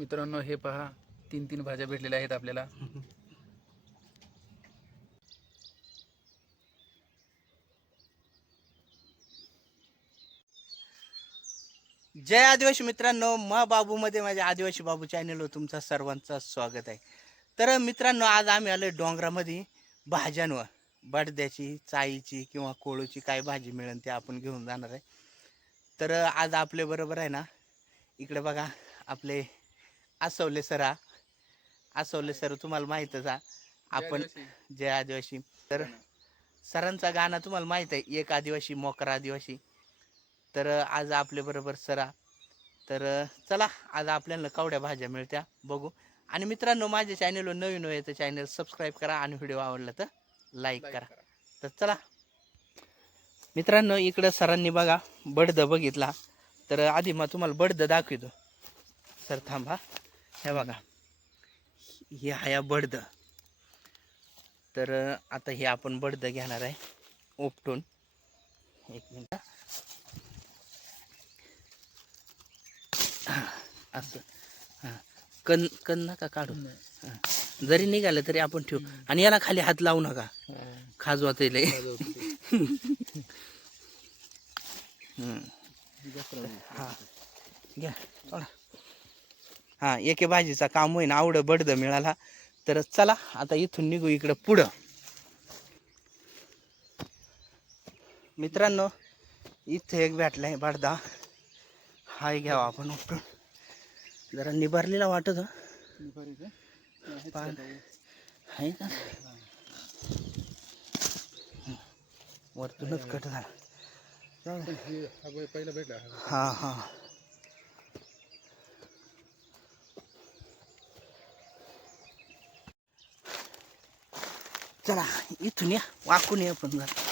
मित्रांनो हे पहा, 3 भाज्या भेटलेल्या आहेत आपल्याला. जय आदिवासी मित्रांनो, मा बाबू मध्ये माझ्या आदिवासी बाबू चॅनलवर तुमचं सर्वांचं स्वागत आहे. तर मित्रांनो, आज आम्ही आलोय डोंगरामध्ये भाज्यांवर. बडद्याची, चाईची किंवा कोळूची काय भाजी मिळेल ते आपण घेऊन जाणार आहे. तर आज आपल्या बरोबर आहे ना, इकडे बघा आपले आसवले सर तुम्हाला माहीतच आहे. आपण जय आदिवासी. तर सरांचा गाणं तुम्हाला माहित आहे, एक आदिवासी मोकरा आदिवासी. तर आज आपल्या बरोबर सरा. तर चला, आज आपल्याला कवड्या भाज्या मिळत्या बघू. आणि मित्रांनो, माझ्या चॅनलवर नवीन आहे तर चॅनल सबस्क्राईब करा आणि व्हिडिओ आवडला तर लाईक करा. तर चला मित्रांनो, इकडं सरांनी बघा बडद बघितला. तर आधी मग तुम्हाला बडद दाखवतो. सर थांबा, हे बघा, हे आहे बडद. तर आता हे आपण बडद घेणार आहे उपटून. एक मिनिट. असं हां, कण नका काढू. जरी निघालं तरी आपण ठेवू. आणि याला खाली हात लावू नका, खाजवात येईल. हां घ्या थोडा. हां, एके भाजीचा काम होईन. आवडं बडद मिळाला. तर चला आता इथून निघू इकडं पुढं. मित्रांनो, इथे एक भेटलाय बडदा. हाय घ्यावा आपण उपटून. जरा निभारलेला वाटत आहे का, वरतूनच कट झाला. पहिला भेटला. हा हा, चला इथून या, वाकून या पण जरा.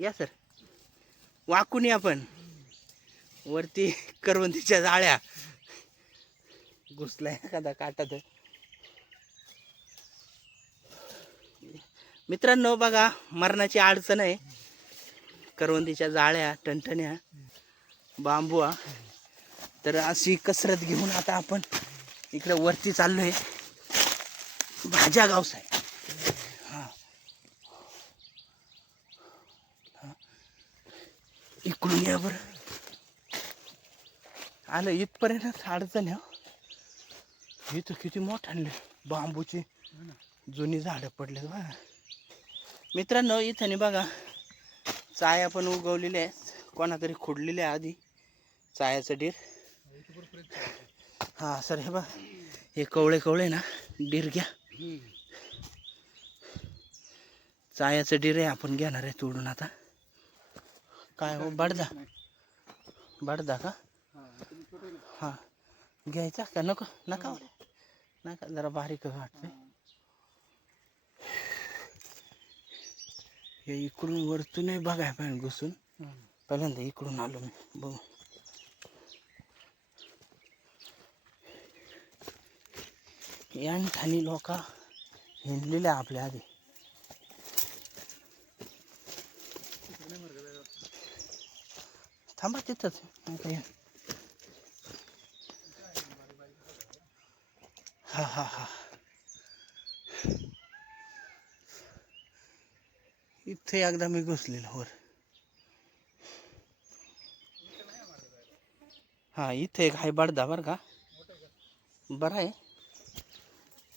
या सर, वाकून या पण. वरती करवंदीच्या जाळ्या घुसलाय एखादा काटात. मित्रांनो बघा, मरणाची अडचण आहे. करवंदीच्या जाळ्या, टणटण्या, बांबू. तर अशी कसरत घेऊन आता आपण इकडे वरती चाललोय. भाज्या गावस आहे. हा, इकडून या बरं. आलं इथपर्यंत अडचण आहे. इथं किती मोठ्याने बांबूची जुनी झाडं पडले बघा. मित्रांनो, इथं बघा चाया पण उगवलेल्या आहेत. कोणातरी खुडलेले आधी चायाचं डीर. हा सर, हे बघ, हे कवळे ना डीर घ्या. चायाचं डीर आहे, आपण घेणार आहे तोडून आता. काय हो, बडदा का? हा, घ्यायचा का? नको नका नका, जरा बारीक वाटतंय. हे इकडून वरतून बघाय पाहिजे घुसून. पहिल्यांदा इकडून आलो मी बघू. या ठाणी लोक हिंडलेले आपल्या आधी. थांबा तिथंच. हा हा हा, इथे एकदा मी घुसलेलो वर. हा, इथे एक हाय बडदा बरं का, बरं आहे.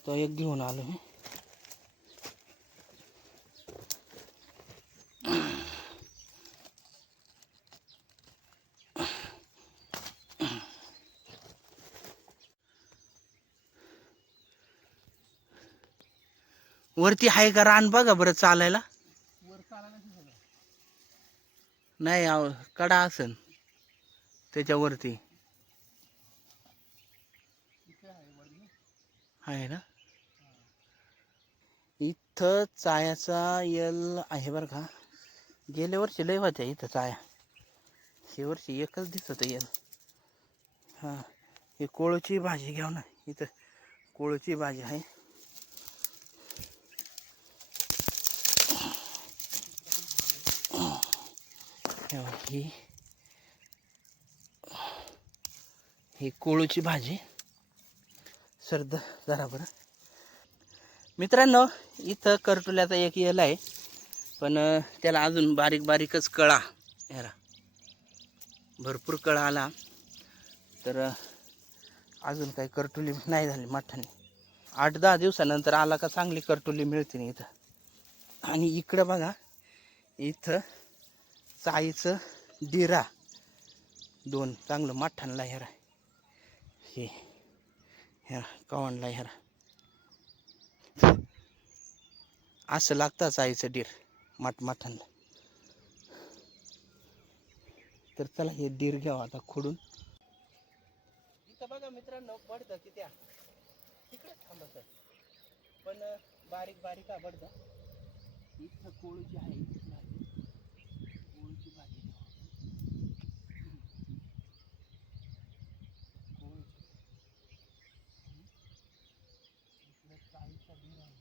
तो एक घेऊन आलो मी. वरती हाय का रान बघा बरं चालायला. नाही कडा असन त्याच्यावरती आहे ना. इथं चायाचा यल आहे बरं का. गेल्या वर्षी लय होत्या इथं चाया. हे वर्षी एकच दिसत यल. हा, हे कोळूची भाजी घ्याव ना. इथं कोळूची भाजी आहे. ही ही कोळूची भाजी. सर्द जरा बरं मित्रांनो, इथं करटुल्याचा एक येल आहे, पण त्याला अजून बारीक बारीकच कळा. ह्याला भरपूर कळा आला, तर अजून काही करटुली नाही झाली माठाने. 8-10 दिवसानंतर आला का चांगली करटुली मिळते इथं. आणि इकडं बघा, इथं चाईचं डिरा 2 चांगलं माठांना ह्यारा. हे ह्या कवणला ह्यारा असं लागतं चाईचं डीर माठांना. तर चला हे डीर घ्यावं आता खोडून. इथं बघा मित्रांनो, बडतं किती तिकडे थांबत, पण बारीक बारीक बडतं. इथं कोळूची आहे भाजी, कोळूची भाजी कोळूची. इकडे चाईचा डीर आहे.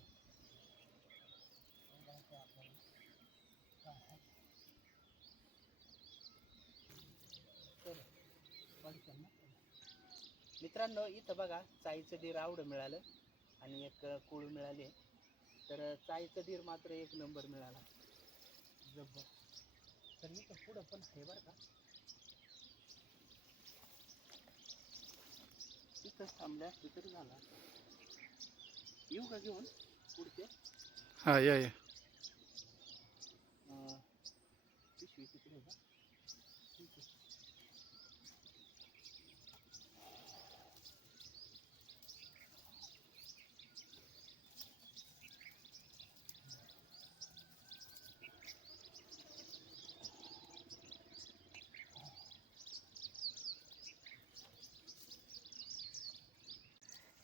मित्रांनो, इथं बघा चाईचं डीर आवडं मिळालं आणि एक कोळू मिळाले. तर चाईचं डीर मात्र एक नंबर मिळाला, जब्बर. तर इथं पुढं पण आहे बरं का. इथंच थांबले असते तरी झाला. येऊ का घेऊन पुढचे? हा या. पिशवी तिकडे का? ठीक आहे.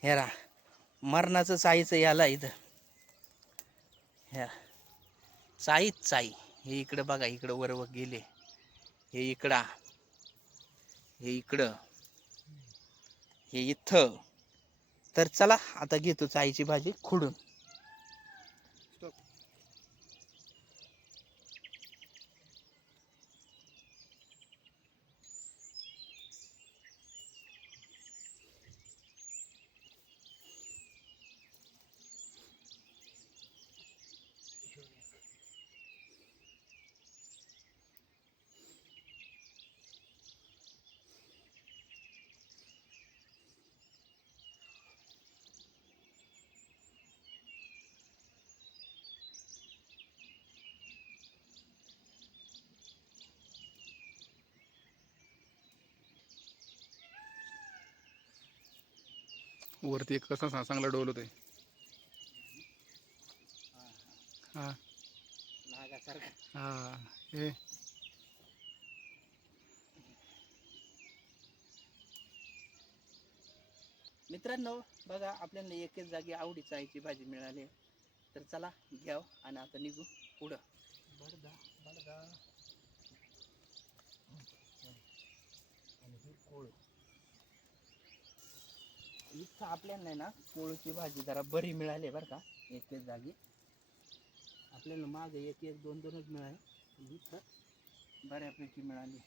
हेरा मरणाचं चाईचं याला इथं. ह्या चाईच चाई. हे इकडं बघा, इकडं वर गेले, हे इकडं, हे इकडं, हे इथं. तर चला आता घेतो चाईची भाजी खुडून. वरती एक कसा चांगला डोल होतोय. हा नागासारखा. हा हे मित्रांनो बघा, आपल्याला एकच जागी आवडी चाईची भाजी मिळाली. तर चला घ्याव आणि आता निघू पुढं. बडदा बडदा आणि ही कोळ. इथं आपल्याला नाही ना कोळची भाजी जरा बरी मिळाली बरं का. एकच जागी आपल्याला मागे एक 2-2च मिळाले, इथं बऱ्यापैकी मिळाली.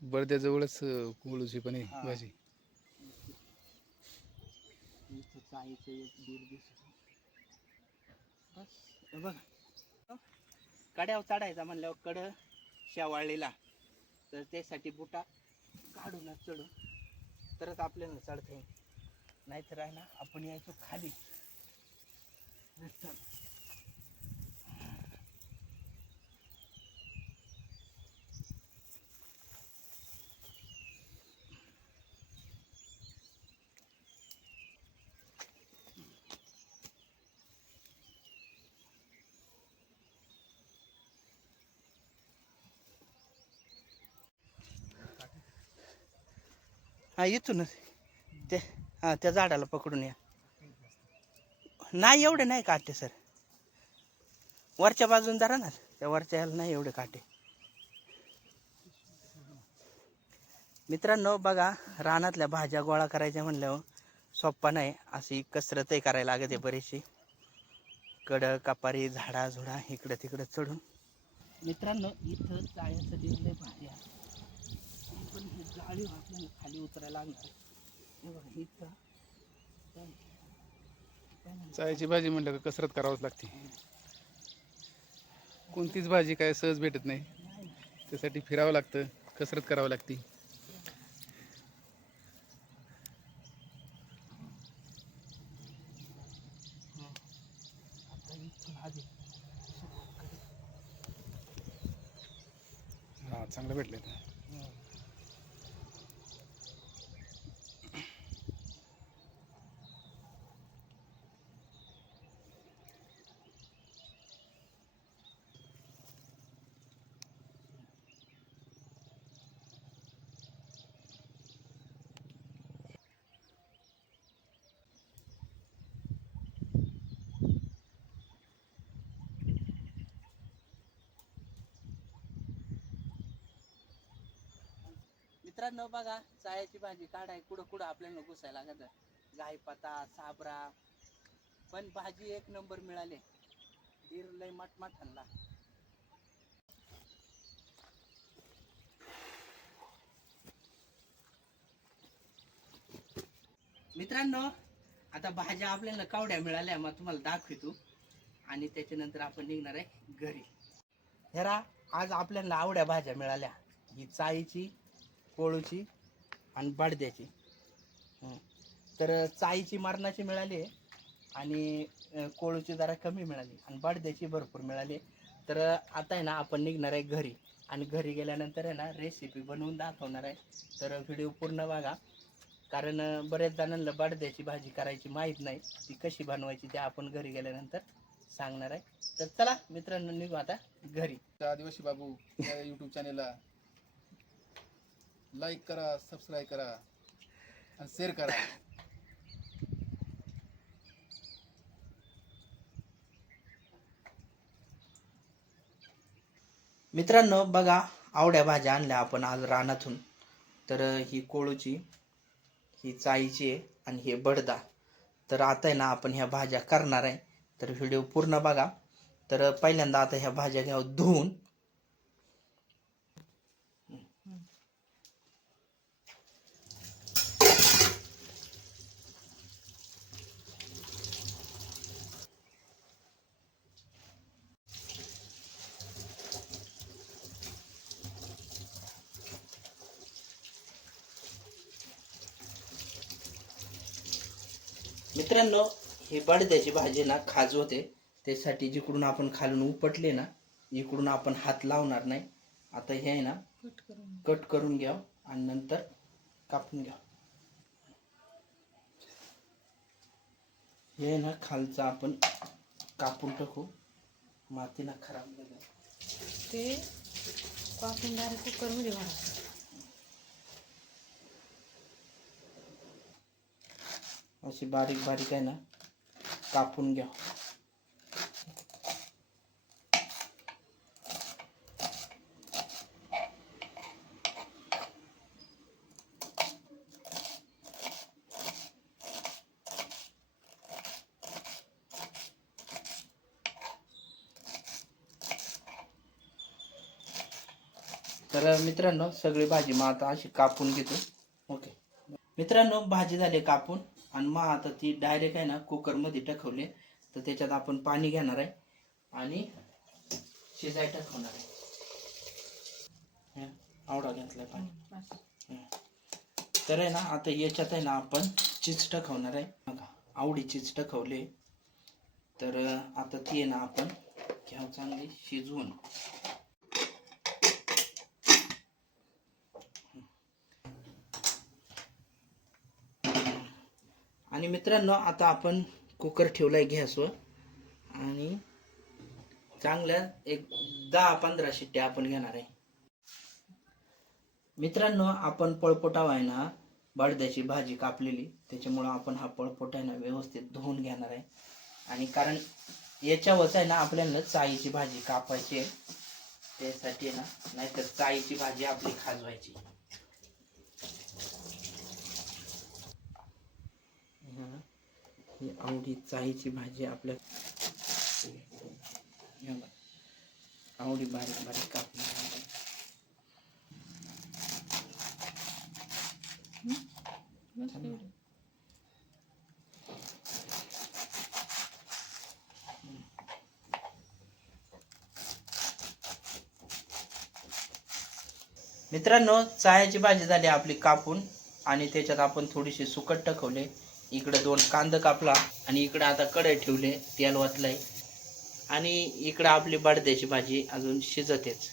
बडद्याजवळच कोळूची पण आहे हा. भाजी. इथं चाईचं एक दीड दिवस बस. बघा कड्यावर चढायचा म्हणल्यावर कड शेवाळलेला, तर त्यासाठी बुटा काढूनच चढू तरच आपल्याला चढता येईल. नाहीतर आहे ना आपण यायचो खाली. हा इथूनच ते, हा त्या झाडाला पकडून या. नाही एवढे नाही काटे सर, वरच्या बाजून जरा ना, त्या वरच्या याला नाही एवढे काटे. मित्रांनो बघा, रानातल्या भाज्या गोळा करायच्या म्हणल्यावर सोप्पा नाही, अशी कसरतही करायला लागते बरीचशी. कड कपारी झाडा झुडा इकडं तिकडं चढून. मित्रांनो इथं जाळ्याचं दिसलंय भारी आहे. पण हे जाळी आपल्याला खाली उतरायला लागणार आहे. हे बघा इथं चायची भाजी म्हणलं का कसरत करावंच लागते. कोणतीच भाजी काय सहज भेटत नाही. त्यासाठी फिरावं लागतं, कसरत करावं लागते. हा चांगलं भेटलं तर. मित्रांनो बघा चायाची भाजी काढाय कुठं कुठं आपल्याला घुसायला लागत. गायपता साबरा पण भाजी एक नंबर मिळाली. दीर लय मटमट हल्ला. मित्रांनो आता भाज्या आपल्याला कावड्या मिळाल्या मग तुम्हाला दाखवतो आणि त्याच्यानंतर आपण निघणार आहे घरी. हेरा आज आपल्याला आवड्या भाज्या मिळाल्या. ही चाईची, कोळूची आणि बडद्याची. तर चाईची मरणाची मिळाली आणि कोळूची जरा कमी मिळाली आणि बडद्याची भरपूर मिळाली. तर आता आहे ना आपण निघणार आहे घरी आणि घरी गेल्यानंतर आहे ना रेसिपी बनवून दाखवणार आहे. तर व्हिडिओ पूर्ण बघा कारण बऱ्याच जणांना बडद्याची भाजी करायची माहीत नाही. ती कशी बनवायची ते आपण घरी गेल्यानंतर सांगणार आहे. तर चला मित्रांनो निघू आता घरी. आदिवासी बाबू या यूट्यूब चॅनेलला लाईक करा, सबस्क्राईब करा आणि शेअर करा. मित्रांनो बघा आवड्या भाज्या आणल्या आपण आज रानातून. तर ही कोळूची, ही चाईची आहे आणि हे बडदा. तर आता आहे ना आपण ह्या भाज्या करणार आहे. तर व्हिडिओ पूर्ण बघा. तर पहिल्यांदा आता ह्या भाज्या घ्यावं धुवून. मित्रांनो ही बडद्याची भाजी ना खाज होते. त्यासाठी जिकडून आपण खालून उपटले ना इकडून आपण हात लावणार नाही. आता हे आहे ना कट करून घ्या आणि नंतर कापून घ्या. हे ना खालचं आपण कापून टाकू. माती ना खराब झालं ते कापून डायरेक्ट कुकरमध्ये भरा. अशी बारीक बारीक आहे ना कापून घ्या. तर मित्रांनो सगळी भाजी मग आता अशी कापून घेतो. ओके मित्रांनो भाजी झाली कापून आणि मग आता ती डायरेक्ट आहे ना कुकरमध्ये टाकवले. तर त्याच्यात आपण पाणी घेणार आहे आणि शिजाय टाकवणार आहे. आवडा घेतलाय पाणी. तर आहे ना आता याच्यात आहे ना आपण चीज टाकवणार आहे. बघा आवडी चीज टाकवले. तर आता ती आहे ना आपण घ्याव चांगली शिजवून. आणि मित्रांनो आता आपण कुकर ठेवलाय गॅसवर आणि चांगल्या एक 10-15 शिट्ट्या आपण घेणार आहे. मित्रांनो आपण पळपोटावा आहे ना बडद्याची भाजी कापलेली त्याच्यामुळं आपण हा पळपोटा आहे ना व्यवस्थित धुवून घेणार आहे. आणि कारण याच्यावरच आहे ना आपल्याला चाईची भाजी कापायची आहे. त्यासाठी आहे ना नाहीतर चाईची भाजी आपली खाजवायची. ही आवडी चाईची भाजी आपल्या आवडी बारीक बारीक कापणार आहे. बस एवढं. मित्रांनो, चायाची भाजी झाली आपली कापून आणि त्याच्यात आपण थोडीशी सुकट टाकवले. इकडे 2 कांदा कापला आणि इकडे आता कढई ठेवले, तेल ओतलंय आणि इकडे आपली बडद्याची भाजी अजून शिजतेच.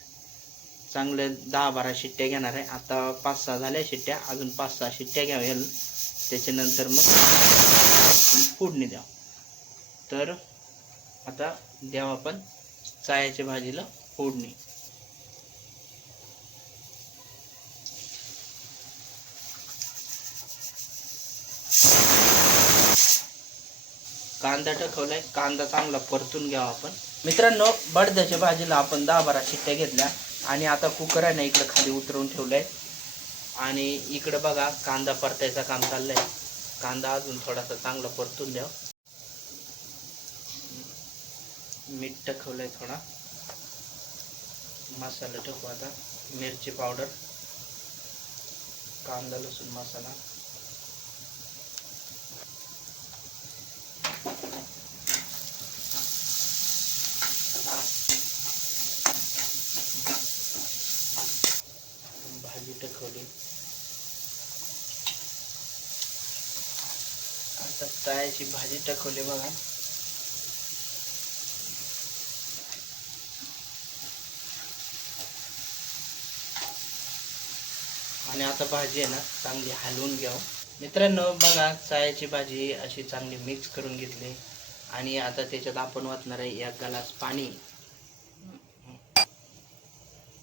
चांगले 10-12 शिट्ट्या घेणार आहे. आता 5-6 झाल्या शिट्ट्या, अजून 5-6 शिट्ट्या घ्याव्या. त्याच्यानंतर मग फोडणी द्या. तर आता द्यावं आपण चायाच्या भाजीला फोडणी. कांदा टाकवलाय, कांदा चांगला परतून घ्यावा आपण. मित्रांनो, बडद्याच्या भाजीला आपण 10-12 शिट्ट्या घेतल्या आणि आता कुकर आहे ना इकडे खाली उतरवून ठेवलाय आणि इकडे बघा कांदा परतायचं काम चाललंय. कांदा अजून थोडासा चांगला परतून द्या. मीठ टाकवलंय, थोडा मसाला टाकू आता. मिरची पावडर, कांदा लसूण मसाला, भाजी टाकवली. आता चायाची भाजी टाकवली बघा. आणि आता भाजी आहे ना चांगली हलवून घ्यावं. मित्रांनो बघा, चायाची भाजी अशी चांगली मिक्स करून घेतली आणि आता त्याच्यात आपण वाटणार आहे 1 ग्लास पाणी.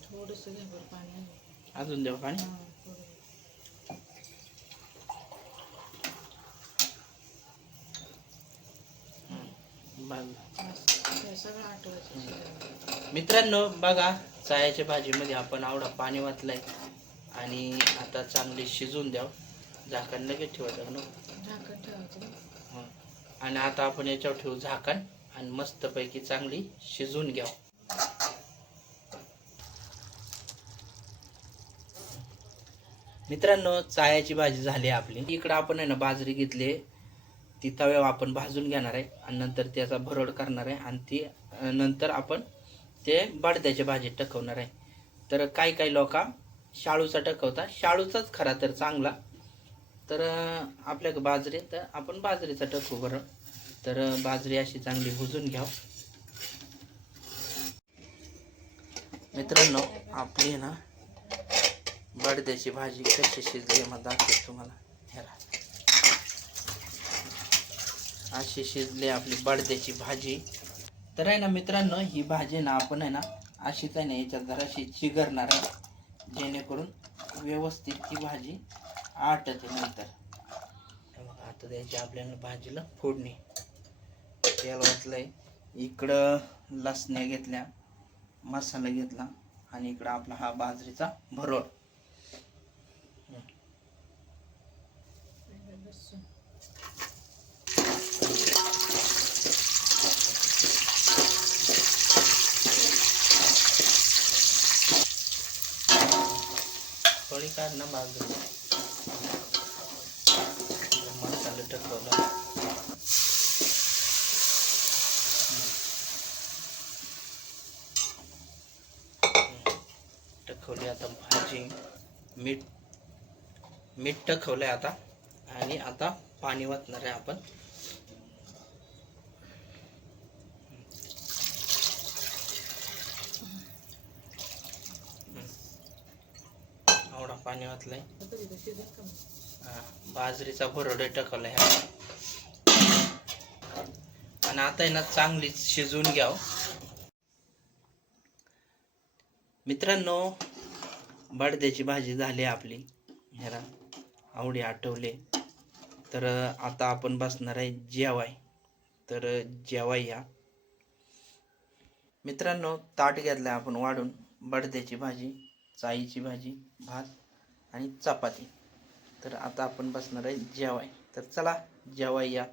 थोडंसं घ्या बरं पाणी. अजून देऊ पाणी. हां, थोडं. बस, हे सगळं आठवायचं. मित्रांनो बघा, चायाच्या भाजीमध्ये आपण आवडा पाणी वाटलंय आणि आता चांगली शिजून द्याव. झाकण लगेच ठेवायचं ना. झाकण ठेवायचं. हं. आणि आता आपण याच्यावर ठेवू झाकण आणि मस्तपैकी चांगली शिजून घ्याव. मित्रांनो, चायाची भाजी झाली आपली. इकडं आपण आहे ना बाजरी घेतली, ती तव्यावर आपण भाजून घेणार आहे आणि नंतर त्याचा भरड करणार आहे आणि ती नंतर आपण ते बडद्याच्या भाजीत टाकवणार आहे. तर काही लोक शाळूचा टाकवतात, शाळूचाच खरा तर चांगला. तर आपल्याकडे बाजरी, तर आपण बाजरीचा टाकू बरं. तर बाजरी अशी चांगली भुजून घ्याव. मित्रांनो, आपली ना बडद्याची भाजी कशी शिजली मग दाखवतो तुम्हाला. ह्याला अशी शिजली आपली बडद्याची भाजी. तर आहे ना मित्रांनो, ही भाजी ना आपण आहे ना अशीच आहे ना याच्यात जराशी चिघरणार आहे, जेणेकरून व्यवस्थित ती भाजी आटते नंतर. आता द्यायची आपल्याला भाजीला फोडणी. तेल ओतलंय, इकडं लसण्या घेतल्या, मसाला घेतला आणि इकडं आपला हा बाजरीचा भरोड. थोडी काढ ना बाजरी. मसाला टाकवला. टाकवली आता भाजी. मीठ टाकवलंय आता आणि आता पाणी वाटणार आहे आपण. आवडा पाणी वाटलंय. बाजरीचा भरड टाकवलाय आणि आता आहे ना चांगली शिजवून घ्याव. मित्रांनो, बडद्याची भाजी झाली आपली. ह्याला आवडी आठवले. तर आता आपण बसणार आहे जेवाय. तर जेवाय या. मित्रांनो, ताट घेतलाय आपण वाढून. बडद्याची भाजी, चाईची भाजी, भात आणि चपाती. तर आता आपण बसणार आहे जेवाय. तर चला जेवाय या.